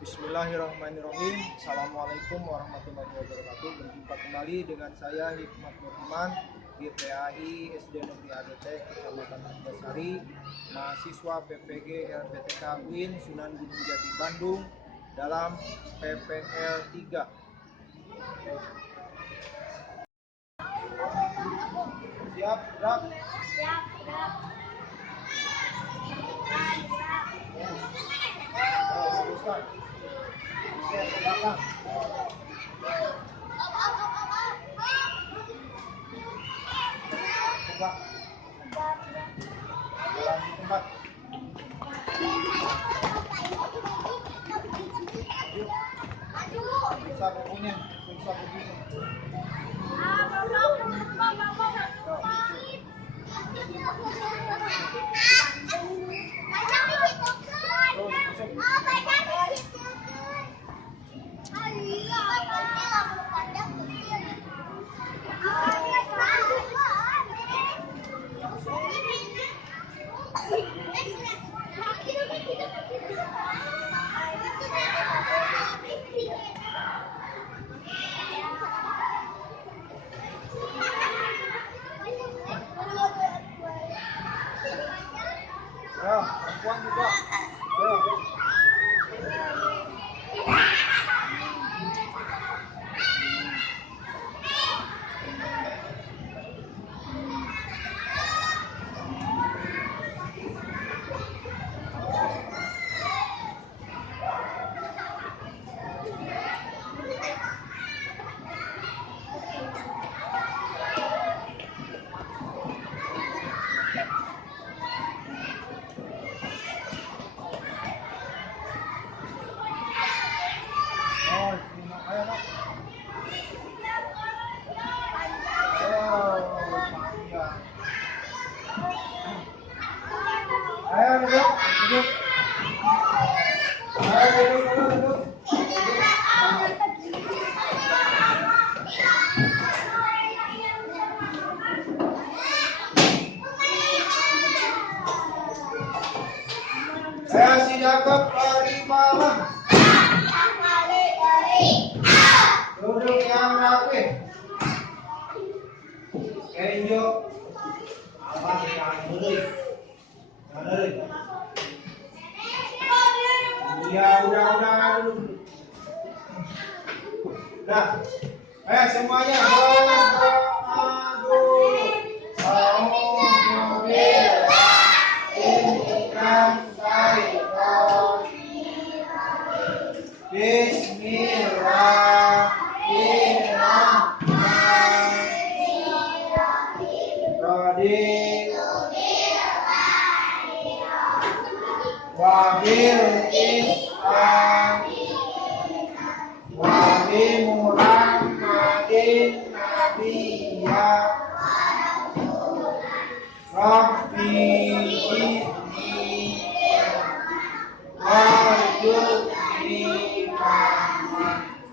Bismillahirrahmanirrahim. Assalamualaikum warahmatullahi wabarakatuh. Berjumpa kembali dengan saya Hikmat Nurman, GPAI SD Negeri ADT Kecamatan Argasari, mahasiswa PPG LPTK UIN Sunan Gunung Jati Bandung dalam PPL 3. Siap, gerak. Siap, gerak. Teruskan. Oke, ke belakang. Tegak. Jalan di tempat. Periksa bukunya. Periksa bukunya. Ya, perempuan juga. Oh, terima ayo nak. Oh, panjang. Ayo duduk, duduk. Ayo duduk. Saya sidakap hari malam. Duduk yang rapi. Kenjo. Abang yang dulu. Ya udah dulu. Udah. Ayo semuanya berdoa dulu. Wabil Islam Wabil Muhammadin Nabiya Rabbi Inni Warjudni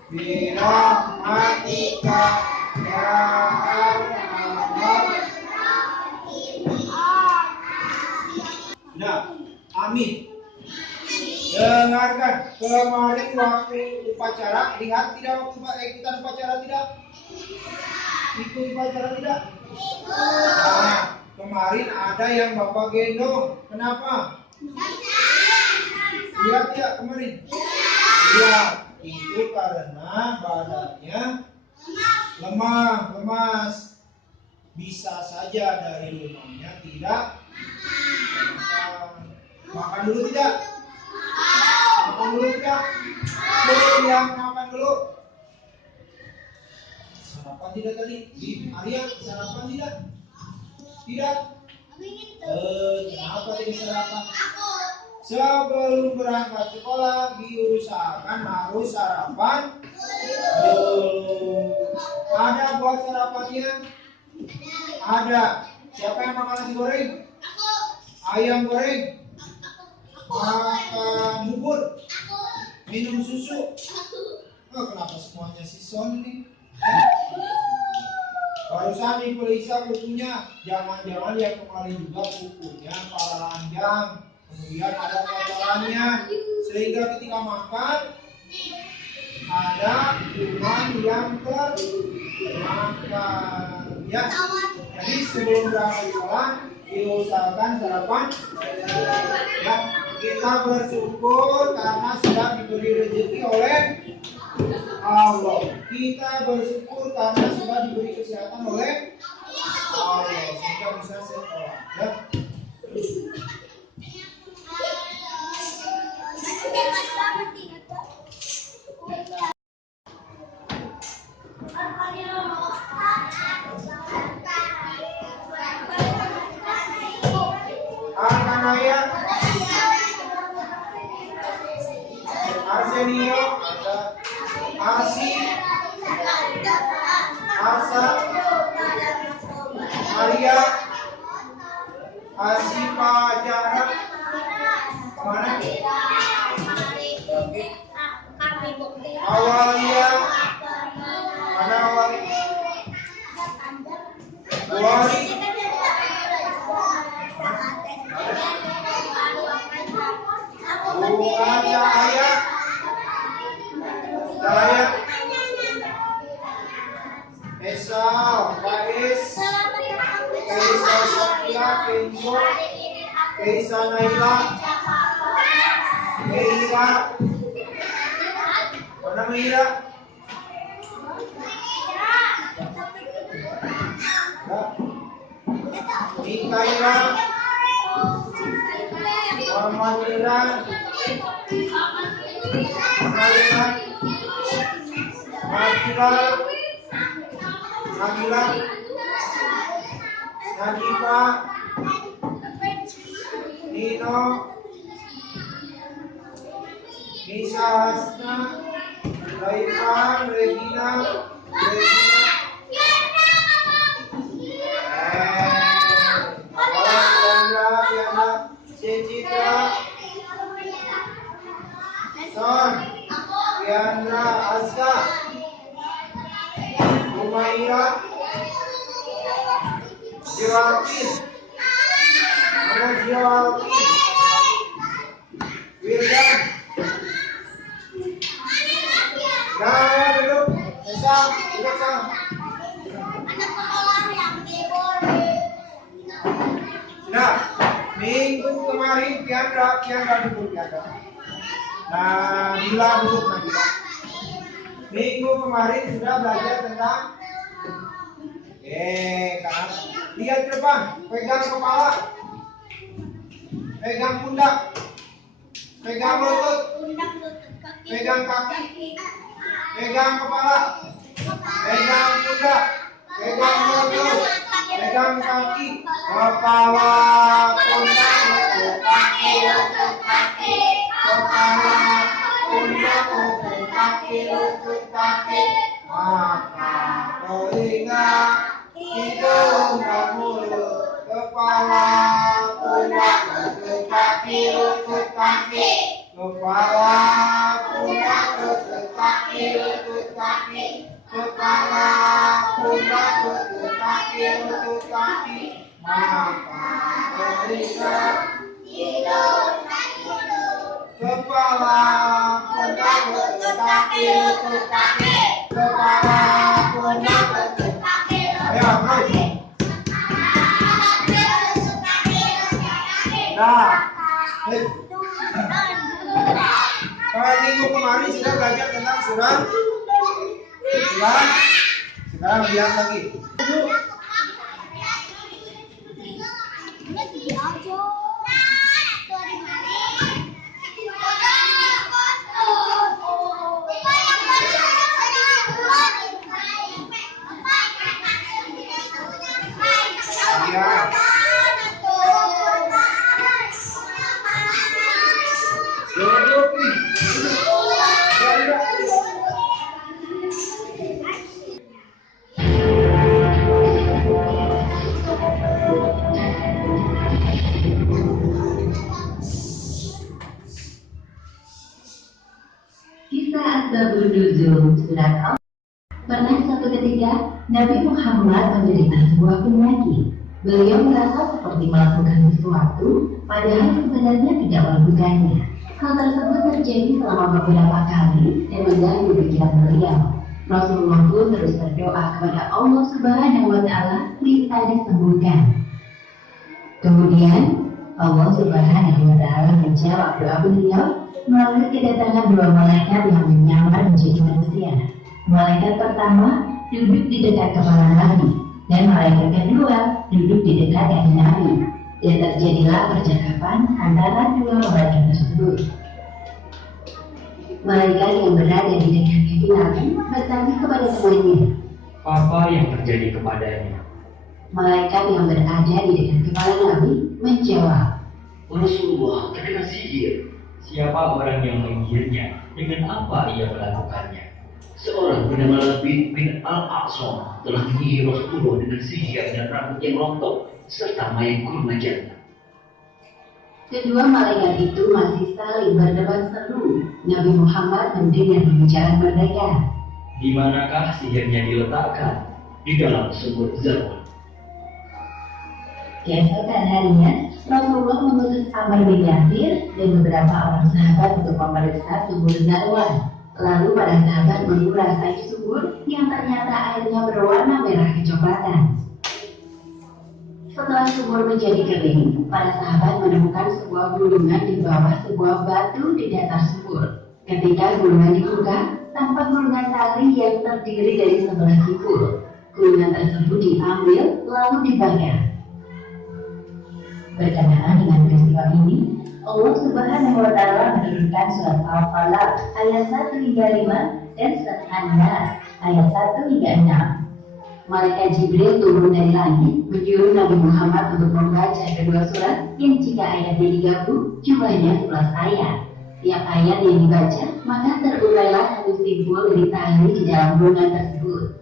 Birahmatika Ya Arhamar. Sudah, amin. Dengarkan, kemarin waktu upacara, lihat tidak waktu ikutan upacara tidak? Ikut upacara tidak? Nah, kemarin ada yang Bapak gendong, kenapa? Lihat ya kemarin? Iya, itu karena badannya lemas. Bisa saja dari lemahnya tidak makan dulu tidak? Makan dulu tidak? Yang makan dulu. Sarapan tidak tadi? Di Arya sarapan tidak? Tidak? Kenapa tidak sarapan? Sebelum berangkat sekolah diusahakan harus sarapan dulu. Ada buat sarapannya? Ada. Siapa yang makan nasi goreng? Ayam goreng? Makan bubur? Minum susu? Oh, kenapa semuanya sison nih? Barusan diperiksa bukunya. Jangan-jangan ya kemarin juga bukunya paralanjang. kemudian ada kotorannya, sehingga ketika makan ada kuman yang termakan. Ya, jadi sebelum berangkat sekolah diusahakan sarapan. Ya, kita bersyukur karena sudah diberi rezeki oleh Allah. Kita bersyukur karena sudah diberi kesehatan oleh Allah sehingga bisa sekolah. Ya. Arkanaya, Arsenio, Arsi, Arsa, Maria, Asifa Jara, kemana? Awalia, mana Awalia? Wali, bukan Cahaya, Cahaya, Esa, Faiz, Keisa Sofia, Kenzo, Keisa Naila, Keira, mana Meira? Mikaela, Muhammadiran, Maliran, Nabila, Nadifa, Nino, Nisa Hasna, Raifan, Regina, Citra, Son, Yandra, Aska, Umaira, Jiwakin, mana Jiwakin, Wildan, nah duduk, Sang, duduk Sang. Nah, minggu kemarin Piandra duduk Piandra. Nah, Nabila duduk Nabila. Minggu kemarin sudah belajar tentang kan. Lihat ke depan, pegang kepala, pegang pundak, pegang lutut, pegang kaki, pegang kepala, pegang pundak, pegang lutut, pegang kaki, kepala, pundak, lutut, kaki, lutut, kaki, kepala, pundak, lutut, kaki, lutut, kaki, mata, telinga, hidung dan mulut, kepala, pundak, lutut, kaki, lutut, kaki, kepala, pundak, lutut, kaki, lutut, kaki, kepala, pundak, lutut, kaki, lutut, kaki, mata, telinga, hidung dan mulut, kepala, pundak, lutut, kaki, lutut, kaki, kepala, pundak, lutut, kaki, ayo terus. Nah, minggu kemarin sudah belajar tentang surat. Sekarang lihat lagi. Kisah Asbabun Nuzul Surat Al. Pernah suatu ketika Nabi Muhammad menderita sebuah penyakit. Beliau merasa seperti melakukan sesuatu, padahal sebenarnya tidak melakukannya. Hal tersebut terjadi selama beberapa kali dan mengganggu pikiran beliau. Rasulullah pun terus berdoa kepada Allah Subhanahu wa Ta'ala minta disembuhkan. Kemudian Allah Subhanahu wa Ta'ala menjawab doa beliau melalui kedatangan dua malaikat yang menyamar menjadi manusia. Malaikat pertama duduk di dekat kepala Nabi, dan malaikat kedua duduk di dekat kaki Nabi, dan terjadilah percakapan antara dua malaikat tersebut. Malaikat yang berada di dekat kaki Nabi bertanya kepada temannya, apa yang terjadi kepadanya? Malaikat yang berada di dekat kepala Nabi menjawab, Rasulullah terkena sihir. Siapa orang yang menyihirnya? Dengan apa ia melakukannya? Seorang bernama Labid bin Al-Aqsam telah menyihir Rasulullah dengan sihir dan rambut yang rontok serta mayat kurma jantan. Kedua malaikat itu masih saling berdebat seru. Nabi Muhammad mendengar pembicaraan mereka. Di manakah sihirnya diletakkan? Di dalam sumur Zaman. Keesokan harinya, Rasulullah mengutus Amr bin Yasir dan beberapa orang sahabat untuk memeriksa sumur Zarwan. Lalu para sahabat menguras air sumur yang ternyata airnya berwarna merah kecoklatan. Setelah sumur menjadi kering, para sahabat menemukan sebuah gulungan di bawah sebuah batu di dasar sumur. Ketika gulungan dibuka, tampak gulungan tali yang terdiri dari 11 sipul. Gulungan tersebut diambil lalu dibakar. Berkenaan dengan peristiwa ini, Allah Subhanahu wa Ta'ala menurunkan surat Al-Falaq ayat 1 hingga 5 dan surat An-Nas ayat 1 hingga 6. Malaikat Jibril turun dari langit menyuruh Nabi Muhammad untuk membaca kedua surat yang jika ayatnya digabung jumlahnya 11 ayat. Tiap ayat yang dibaca maka terurailah satu simpul dari tali di dalam gulungan tersebut.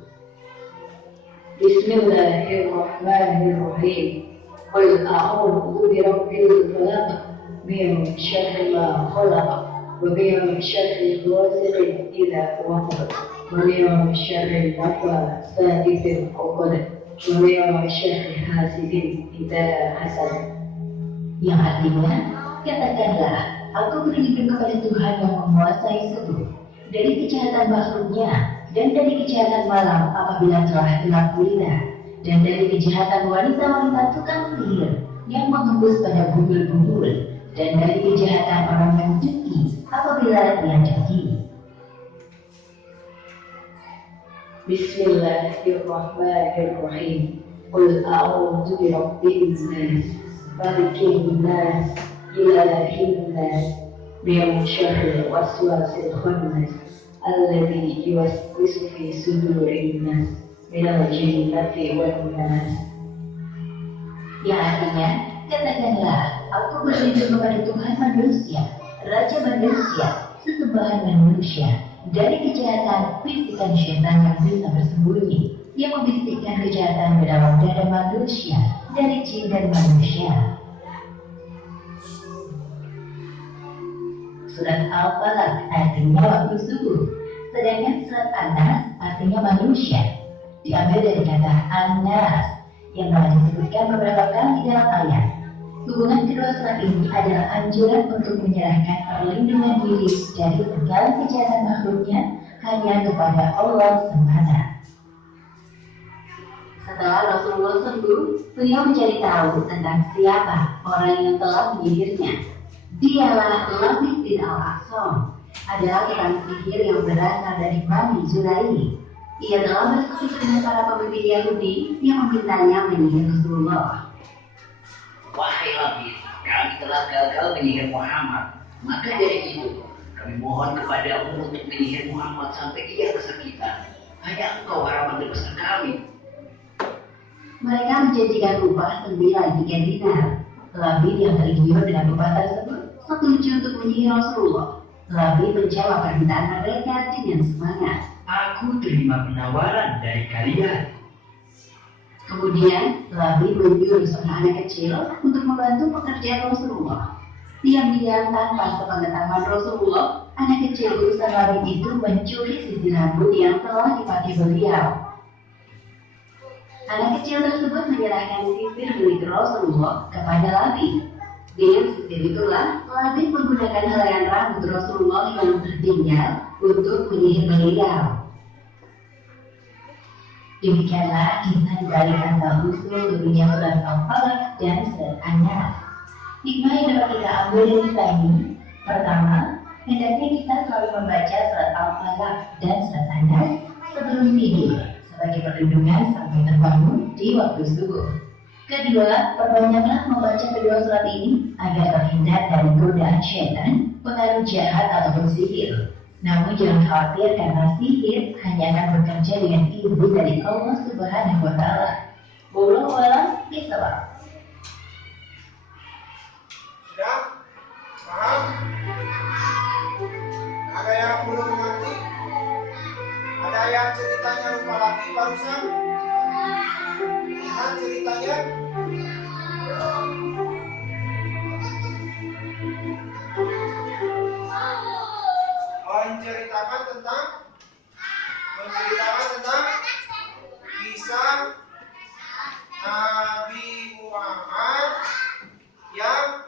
Bismillahirrahmanirrahim. Qul a'udzu birabbil falaq min syarri ma khalaq wa min syarri ghasiqin idza waqab wa min syarri nafasati fil 'uqad wa min syarri hasidin idza hasad. Yang artinya, katakanlah, aku berlindung kepada Tuhan yang menguasai seluruh dari kejahatan makhluknya dan dari kejahatan malam apabila telah gelap gulita, dan dari kejahatan wanita-wanita tukang sihir yang menghembus pada bumbul-bumbul, dan dari kejahatan orang yang dengki apabila dia dengki. Bismillahirrahmanirrahim. Qul a'udzu birabbin nas, malikin nas, ilahin nas, min syarril waswasil khannas, alladzi yuwaswisu fi sudurin nas, minal jinnati wan nas. Yang artinya, katakanlah, aku berlindung kepada Tuhan manusia, Raja manusia, sesembahan manusia, dari kejahatan bisikan syaitan yang bisa bersembunyi, yang membisikkan kejahatan ke dalam dada manusia, dari jin dan manusia. Surat Al-Falaq artinya waktu subuh, sedangkan surat An-Nas artinya manusia. Diambil dari kata An-Nas yang telah disebutkan beberapa kali dalam ayat. Hubungan kedua surat ini adalah anjuran untuk menyerahkan perlindungan diri dari segala kejahatan makhluknya hanya kepada Allah semata. Setelah Rasulullah sembuh, beliau mencari tahu tentang siapa orang yang telah menyihirnya. Dialah Labid bin Al-Aqsam, adalah tukang sihir yang berasal dari Bani Zuraih. Ia telah bersekutu dengan para pemimpin Yahudi yang memintanya menyihir Rasulullah. Wahai Labid, kami telah gagal menyihir Muhammad. Maka dari itu, kami mohon kepadamu untuk menyihir Muhammad sampai ia kesakitan. Hanya engkau harapan terbesar kami. Mereka menjanjikan upah 9 dinar. Labid yang tergiur dengan upah tersebut setuju untuk menyihir Rasulullah. Labid menjawab permintaan mereka dengan semangat. Aku terima penawaran dari kalian. Kemudian, Labid menyuruh seorang anak kecil untuk membantu pekerjaan Rasulullah. Diam-diam tanpa sepengetahuan Rasulullah, anak kecil urusan Labid itu mencuri sisi rambut yang telah dipakai beliau. Anak kecil tersebut menyerahkan sisir milik Rasulullah kepada Labid. Dengan sisir itulah, Labid menggunakan helaian rambut Rasulullah yang tertinggal untuk menyihir beliau. Demikianlah kisah di balik asal-usul turunnya surat Al-Falaq dan surat An-Nas. Hikmah yang dapat kita ambil dari kisah ini, pertama, hendaknya kita selalu membaca surat Al-Falaq dan surat An-Nas sebelum tidur sebagai perlindungan sampai terbangun di waktu subuh. Kedua, perbanyaklah membaca kedua surat ini agar terhindar dari godaan syaitan, pengaruh jahat ataupun sihir. Namun jangan khawatir karena sihir hanya akan bekerja dengan izin dari Allah Subhanahu wa Ta'ala. Wallahu a'lam bishawab. Sudah? Paham? Ada yang belum mengerti? Ada yang ceritanya lupa lagi barusan? Ingat ceritanya? Menceritakan tentang kisah Nabi Muhammad yang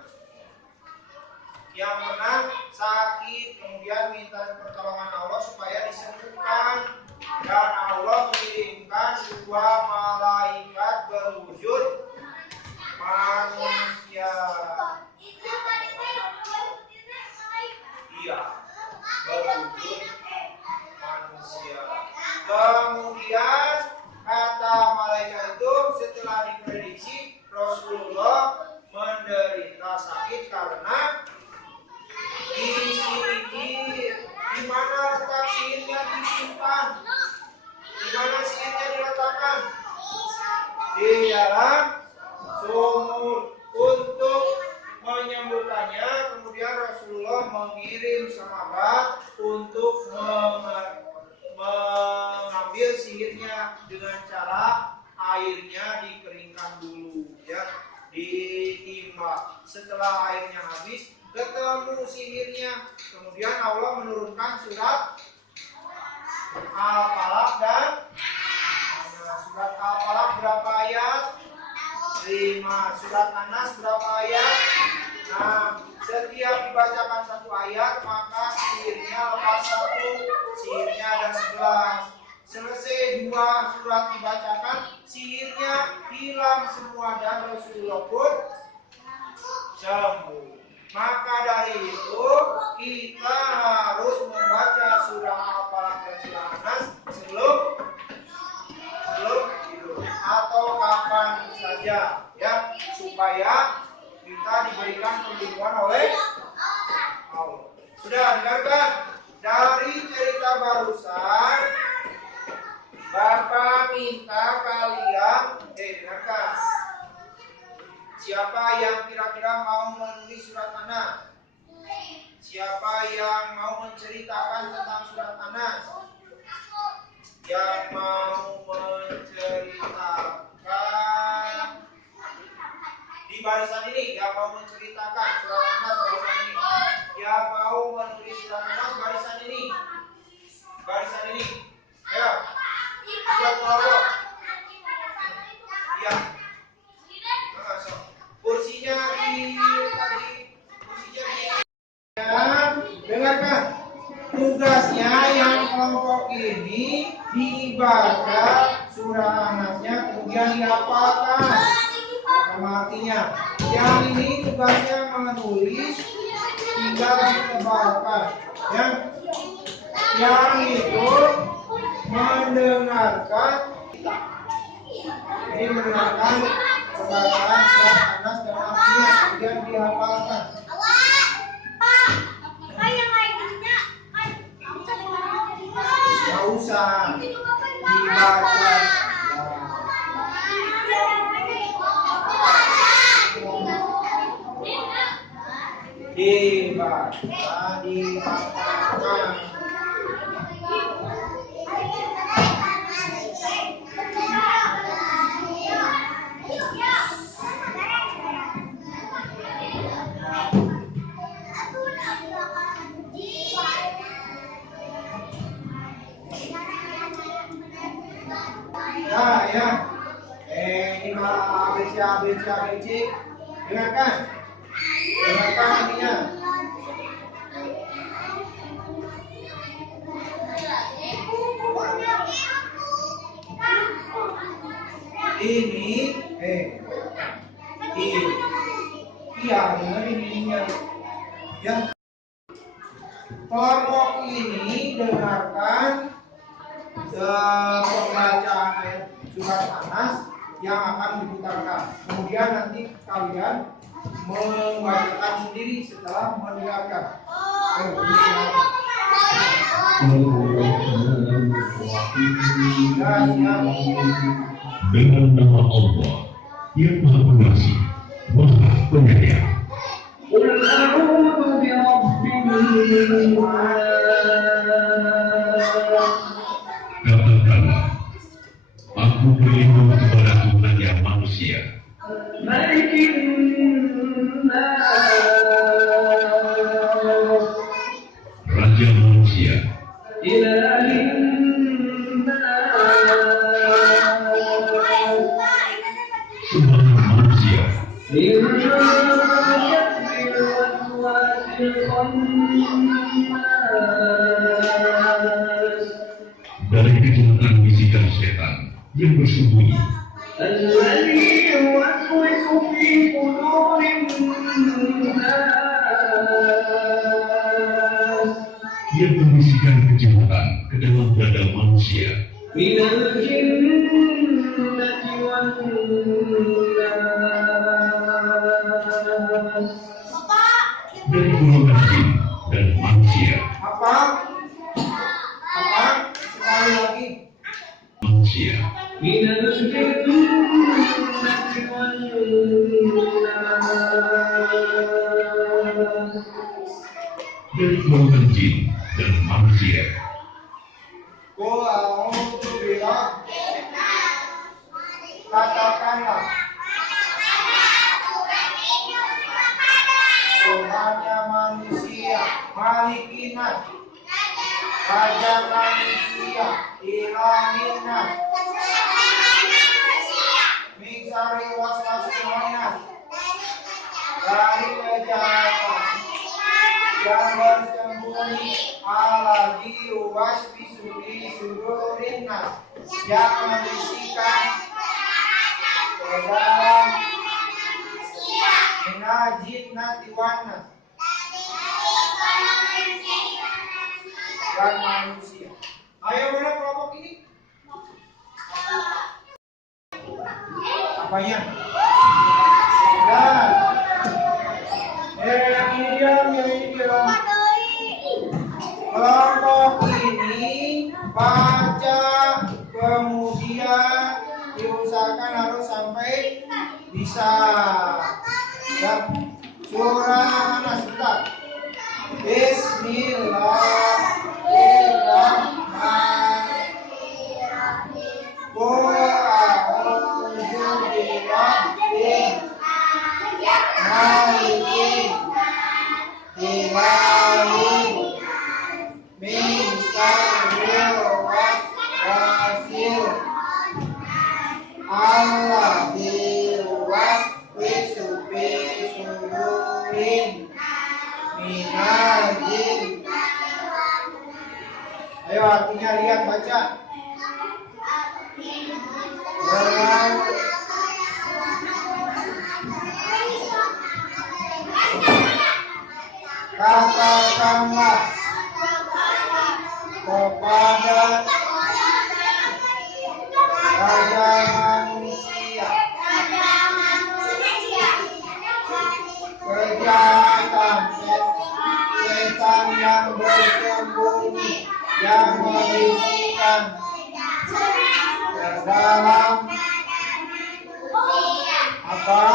pernah sakit, kemudian minta pertolongan Allah supaya disembuhkan, dan Allah mengirimkan dua malaikat berwujud manusia. Iya, berwujud manusia. Kemudian kata malaikat itu, setelah diprediksi Rasulullah menderita sakit karena disihir. Di mana letak sihirnya disimpan? Di mana sihirnya diletakkan? Di dalam sumur. Untuk menyembuhkannya, kemudian Rasulullah mengirim sahabat untuk mengambil sihirnya dengan cara airnya dikeringkan dulu, ya, ditimbang. Setelah airnya habis, ketemu sihirnya. Kemudian Allah menurunkan surat Al-Falaq dan surat Al-Falaq berapa ayat? 5. Surat An-Nas berapa ayat? 6. Setiap dibacakan satu ayat, maka sihirnya lepas satu. Sihirnya ada 11. Selesai 2 surat dibacakan, sihirnya hilang semua dan Rasulullah pun sembuh. Maka dari itu kita harus membaca surah Al-Falaq dan surah An-Nas sebelum tidur atau kapan saja, ya, supaya kita diberikan perlindungan oleh Allah. Sudah dengarkan dari cerita barusan, Bapak minta kalian dengarkan. Siapa yang kira-kira mau menulis surat An-Nas? Siapa yang mau menceritakan tentang surat An-Nas? Yang mau menceritakan di barisan ini, yang mau menceritakan surat An-Nas barisan ini. Yang mau menulis surat An-Nas barisan ini. Barisan ini. Ya. Buat Allah. Ya. Kursinya dengarkan. Tugasnya yang kelompok ini dibaca surah An-Nasnya, kemudian dihafalkan. Sama artinya, yang ini tugasnya menulis, tinggal ditebalkan. Yang itu mendengarkan kita. Ini mendengarkan pembacaan surat An-Nas dan artinya, kemudian dihafalkan. Nggak usah dibaca. Dihafalkan. Nah, ya. ABC. Dengarkan ininya. Iya, dengerin ininya. Yang kelompok ini dengarkan pembacaan ayat surat Anas yang akan diputarkan. Kemudian nanti kalian membacakan sendiri setelah mendengarkan. Dengan nama Allah yang Maha Pengasih, Maha Penyayang. Katakanlah, aku berlindung kepada Tuhan yang manusia, Raja manusia, Semua manusia, dari kejahatan bisikan setan yang bersembunyi, yang membisikkan kejahatan ke dalam dada manusia, dari golongan jin dan manusia. Apa? Sekali lagi. Manusia, dari golongan jin dan manusia. Katakanlah, Tuhannya manusia, Malikinas, Raja manusia, Ilahinas, Miksari waswasinas, dari kejahatan yang bersembunyi, ala diwas bisuri sudurinas, yang membisikkan ke dalam minajin natiwanas dan manusia. Ayo mana kelompok ini? Apanya? Dan yang ini dia. Kelompok ini baca, kemudian diusahakan harus sampai bisa. Dan surah Anas sebentar. Bismillahirrahmanirrahim. Qul a'udzu birabbil malikin ilahin min syarril waswasil alladzi yuwaswisu fi sudurin minal jin. Ayo artinya lihat baca. Katakanlah kepada Raja manusia, kejahatan setan yang bersembunyi, yang membisikkan ke dalam apa?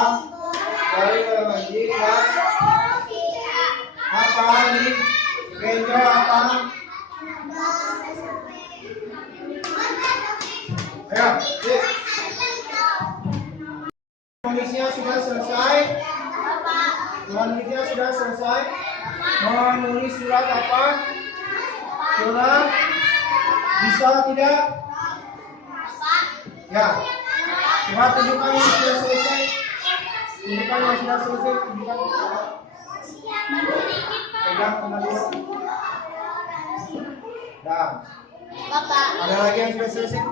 Dari kemenjikan apa ini? Gereja apa? Ayo, Menulisnya sudah selesai. Menulisnya sudah selesai. Menulis surat apa? Surat bisa tidak? Ya. Coba tunjukkan yang sudah selesai. Tunjukkan yang sudah selesai. Tunjukkan. Pegang kembali. Dah. Bapak. Ada lagi yang sudah selesai?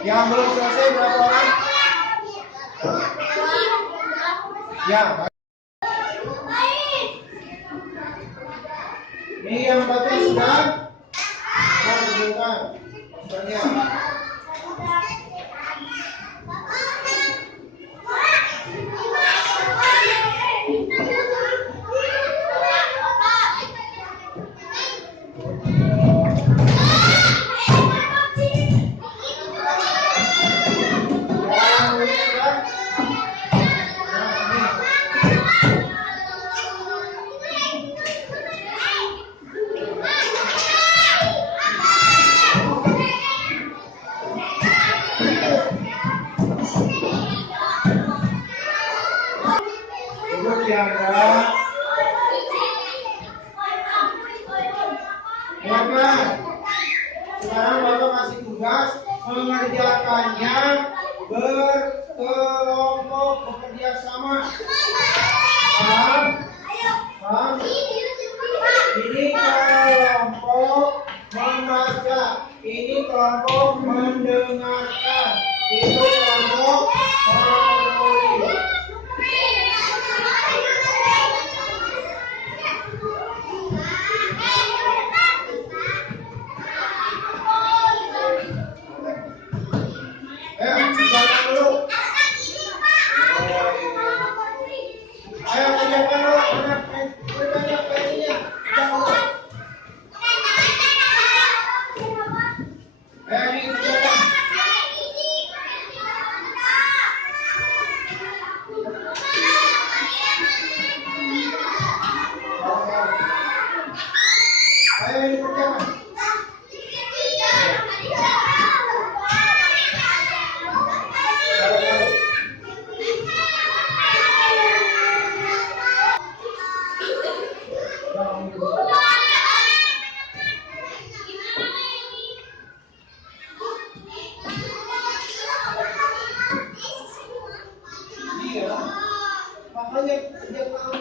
Yang belum selesai berapa orang? Ya. Ini yang bagus sudah. Sudah tunjukkan. Banyak. Sekarang Bapak kasih tugas mengerjakannya berkelompok bekerja sama. Paham? Paham? Ini kelompok membaca, ini kelompok mendengarkan, itu kelompok menulis. Kerjakan dulu. Ayo kerjakan dulu. Kerjakan pennya. Ini kerjakan. Ayo ini kerjakan. Iya, makanya kerjakan.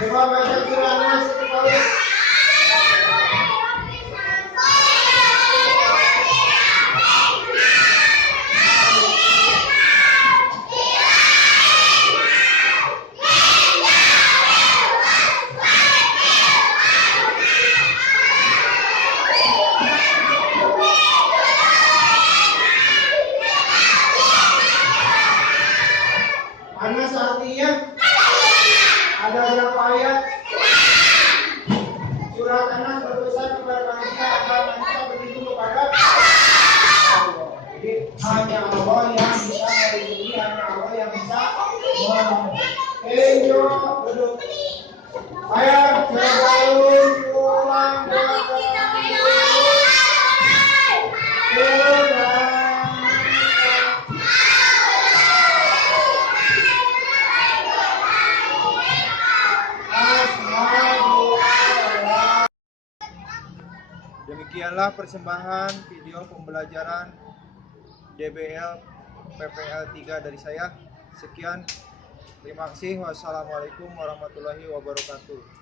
Coba baca surah Nas kembali. Anas artinya ada berapa ayat? Surat Anas berpesan kepada manusia agar manusia beriman kepada Allah. Jadi hanya Allah yang bisa melindungi, hanya Allah yang bisa menolong. Enjo duduk. Ayat sebelum pulang Demikianlah persembahan video pembelajaran DBL PPL 3 dari saya. Sekian, terima kasih. Wassalamualaikum warahmatullahi wabarakatuh.